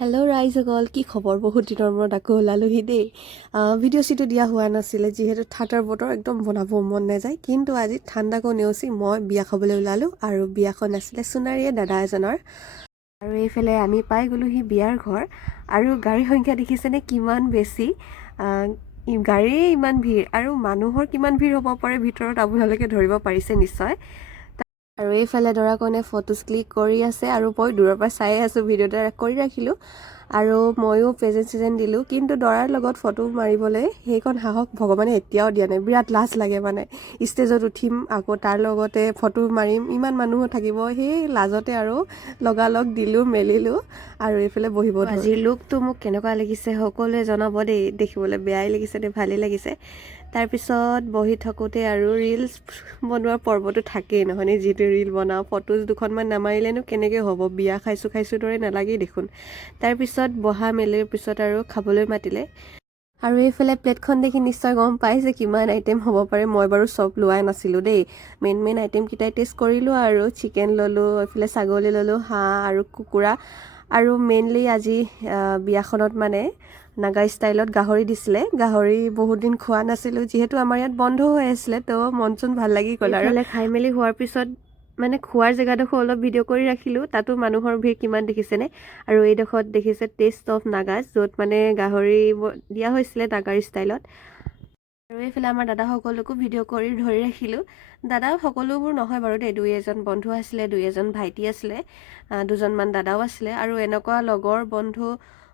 Hello' ৰাইজসকল, কি খবৰ? বহুত দিনৰ মূৰত আকৌ ওলালোহি দেই। ভিডিঅ' চিডিঅ' দিয়া হোৱা নাছিলে, যিহেতু ঠাণ্ডাৰ বতৰ একদম বনাব মন নাযায়। কিন্তু আজি ঠাণ্ডাকো নেওচি মই বিয়া খাবলৈ ওলালোঁ, আৰু বিয়াখন আছিলে সোণাৰীয়ে দাদা এজনৰ। আৰু এইফালে আমি পাই গ'লোহি বিয়াৰ ঘৰ। আৰু গাড়ীৰ সংখ্যা দেখিছেনে কিমান বেছি? গাড়ীয়ে ইমান ভিৰ, আৰু মানুহৰ কিমান ভিৰ হ'ব পাৰে ভিতৰত আপোনালোকে ধৰিব পাৰিছে নিশ্চয়। আৰু এইফালে দৰাকনে ফটোজ ক্লিক কৰি আছে, আৰু মই দূৰৰ পৰা চাই আছোঁ, ভিডিঅ' এটা কৰি ৰাখিলোঁ। আৰু ময়ো প্ৰেজেণ্ট দিলোঁ, কিন্তু দৰাৰ লগত ফটো মাৰিবলৈ সেইখন সাহস ভগৱানে এতিয়াও দিয়া নাই। বিৰাট লাজ লাগে মানে, ষ্টেজত উঠিম আকৌ তাৰ লগতে ফটো মাৰিম, ইমান মানুহো থাকিব, সেই লাজতে আৰু লগালগ দিলোঁ মেলিলোঁ আৰু এইফালে বহিব ধৰোঁ। আজিৰ লুকটো মোক কেনেকুৱা লাগিছে সকলোৱে জনাব দেই। দেখিবলৈ বেয়াই লাগিছে নে ভালেই লাগিছে। তাৰপিছত বহি থাকোঁতে আৰু ৰিলচ বনোৱাৰ পৰ্বটো থাকেই নহয়নে? যিটো ৰিল বনাওঁ, ফটোজ দুখনমান নামাৰিলেনো কেনেকৈ হ'ব? বিয়া খাইছোঁ দৰে নালাগেই দেখোন। তাৰপিছত বহা মেলিৰ পিছত আৰু খাবলৈ মাতিলে। আৰু এইফালে প্লেটখন দেখি নিশ্চয় গম পাই যে কিমান আইটেম হ'ব পাৰে। মই বাৰু চব লোৱাই নাছিলোঁ দেই, মেইন আইটেমকেইটাই টেষ্ট কৰিলোঁ। আৰু চিকেন ল'লোঁ, এইফালে ছাগলী ল'লোঁ, হাঁহ আৰু কুকুৰা। আৰু মেইনলি আজি বিয়াখনত মানে নাগা ষ্টাইলত গাহৰি দিছিলে। গাহৰি বহুত দিন খোৱা নাছিলোঁ, যিহেতু আমাৰ ইয়াত বন্ধ হৈ আছিলে, তো মন চোন ভাল লাগি গ'ল। আৰু খাই মেলি হোৱাৰ পিছত মানে খোৱাৰ জেগাডোখৰ অলপ ভিডিঅ' কৰি ৰাখিলোঁ, তাতো মানুহৰ ভিৰ কিমান দেখিছেনে? আৰু এইডোখৰত দেখিছে টেষ্ট অফ নাগাজ, য'ত মানে গাহৰি দিয়া হৈছিলে নাগাৰ ষ্টাইলত। আৰু এইফালে আমাৰ দাদাসকলকো ভিডিঅ' কৰি ধৰি ৰাখিলোঁ। দাদা সকলোবোৰ নহয় বাৰু দেই, দুই এজন বন্ধু আছিলে, দুই এজন ভাইটি আছিলে, দুজনমান দাদাও আছিলে। আৰু এনেকুৱা লগৰ বন্ধু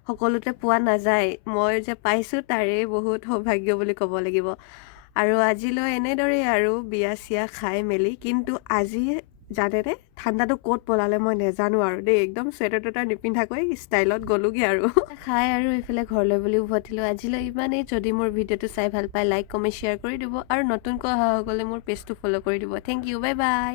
সকলোতে পোৱা নাযায়, মই যে পাইছোঁ তাৰে বহুত সৌভাগ্য বুলি ক'ব লাগিব। আৰু আজিলৈ এনেদৰেই আৰু বিয়া চিয়া খাই মেলি, কিন্তু আজি জানেনে ঠাণ্ডাটো ক'ত পলালে মই নেজানো আৰু দেই। একদম চুৱেটাৰ টুৱেটাৰ নিপিন্ধাকৈ ষ্টাইলত গ'লোগৈ আৰু খাই আৰু এইফালে ঘৰলৈ বুলি উভতিলোঁ। আজিলৈ ইমানেই। যদি মোৰ ভিডিঅ'টো চাই ভাল পায়, লাইক কমেণ্ট শ্বেয়াৰ কৰি দিব, আৰু নতুনকৈ অহাসকলে মোৰ পেজটো ফ'ল' কৰি দিব। Thank you, bye by.